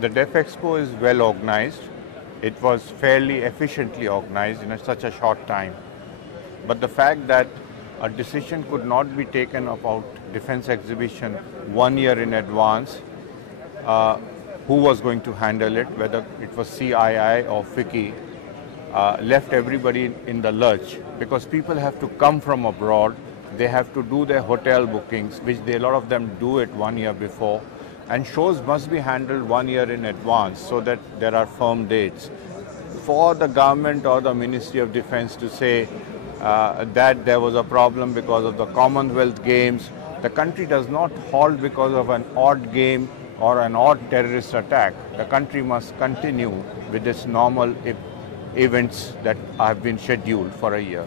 The Defexpo is well organized. It was fairly efficiently organized in such a short time. But the fact that a decision could not be taken about defense exhibition 1 year in advance, who was going to handle it, whether it was CII or FICCI, left everybody in the lurch, because people have to come from abroad, they have to do their hotel bookings, which a lot of them do it 1 year before, and shows must be handled 1 year in advance so that there are firm dates. For the government or the Ministry of Defense to say that there was a problem because of the Commonwealth Games, the country does not halt because of an odd game or an odd terrorist attack. The country must continue with its normal events that have been scheduled for a year.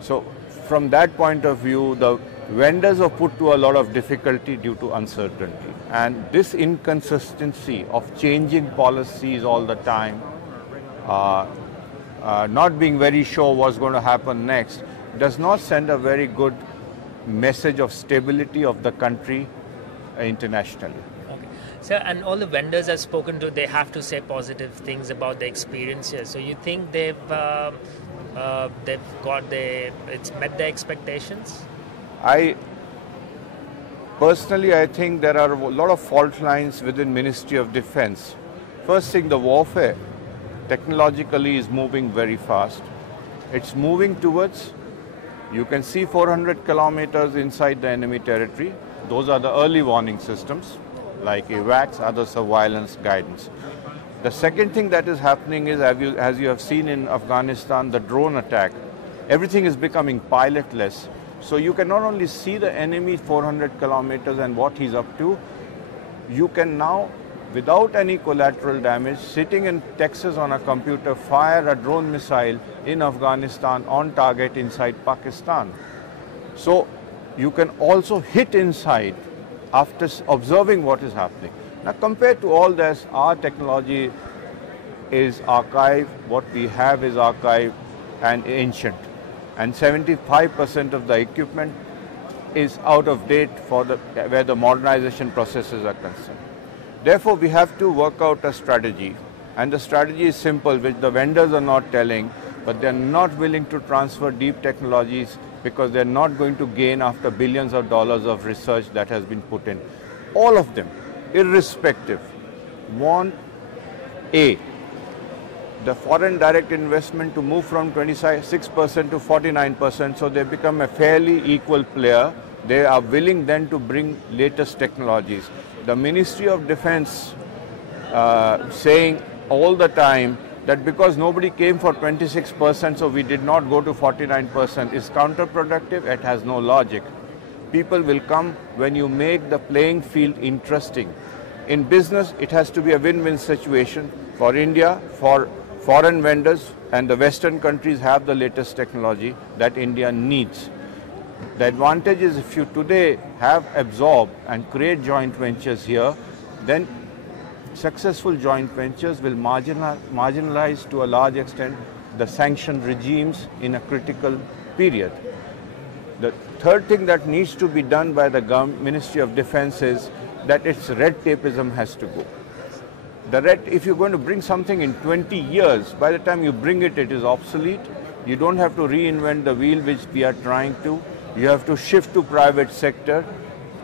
So from that point of view, the vendors are put to a lot of difficulty due to uncertainty. And this inconsistency of changing policies all the time, not being very sure what's going to happen next, does not send a very good message of stability of the country internationally. So, and all the vendors I've spoken to, they have to say positive things about the experience here. So you think it's met their expectations? Personally, I think there are a lot of fault lines within Ministry of Defense. First thing, the warfare technologically is moving very fast. It's moving towards, you can see 400 kilometers inside the enemy territory. Those are the early warning systems, like AWACS, other surveillance guidance. The second thing that is happening is, as you have seen in Afghanistan, the drone attack, everything is becoming pilotless. So you can not only see the enemy 400 kilometers and what he's up to, you can now, without any collateral damage, sitting in Texas on a computer, fire a drone missile in Afghanistan on target inside Pakistan. So you can also hit inside after observing what is happening. Now, compared to all this, our technology is archived, what we have is archived and ancient. And 75% of the equipment is out of date where the modernization processes are concerned. Therefore, we have to work out a strategy. And the strategy is simple, which the vendors are not telling, but they're not willing to transfer deep technologies because they're not going to gain after billions of dollars of research that has been put in. All of them, irrespective, want the foreign direct investment to move from 26% to 49%, so they become a fairly equal player. They are willing then to bring latest technologies. The Ministry of Defense saying all the time that because nobody came for 26%, so we did not go to 49%, is counterproductive. It has no logic. People will come when you make the playing field interesting. In business, it has to be a win-win situation for India, for foreign vendors, and the Western countries have the latest technology that India needs. The advantage is if you today have absorbed and create joint ventures here, then successful joint ventures will marginalize to a large extent the sanctioned regimes in a critical period. The third thing that needs to be done by the Ministry of Defense is that its red tapeism has to go. If you're going to bring something in 20 years, by the time you bring it, it is obsolete. You don't have to reinvent the wheel, which we are trying to. You have to shift to private sector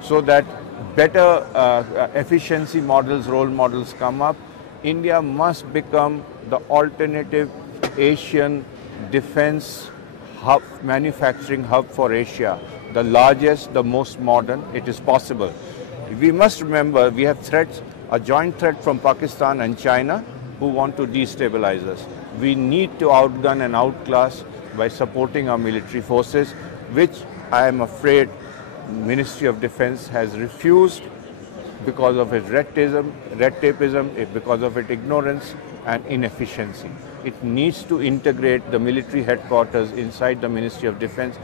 so that better efficiency models, role models come up. India must become the alternative Asian defense hub, manufacturing hub for Asia, the largest, the most modern. It is possible. We must remember we have threats, a joint threat from Pakistan and China who want to destabilize us. We need to outgun and outclass by supporting our military forces, which I am afraid Ministry of Defense has refused because of its red tapeism, because of its ignorance and inefficiency. It needs to integrate the military headquarters inside the Ministry of Defense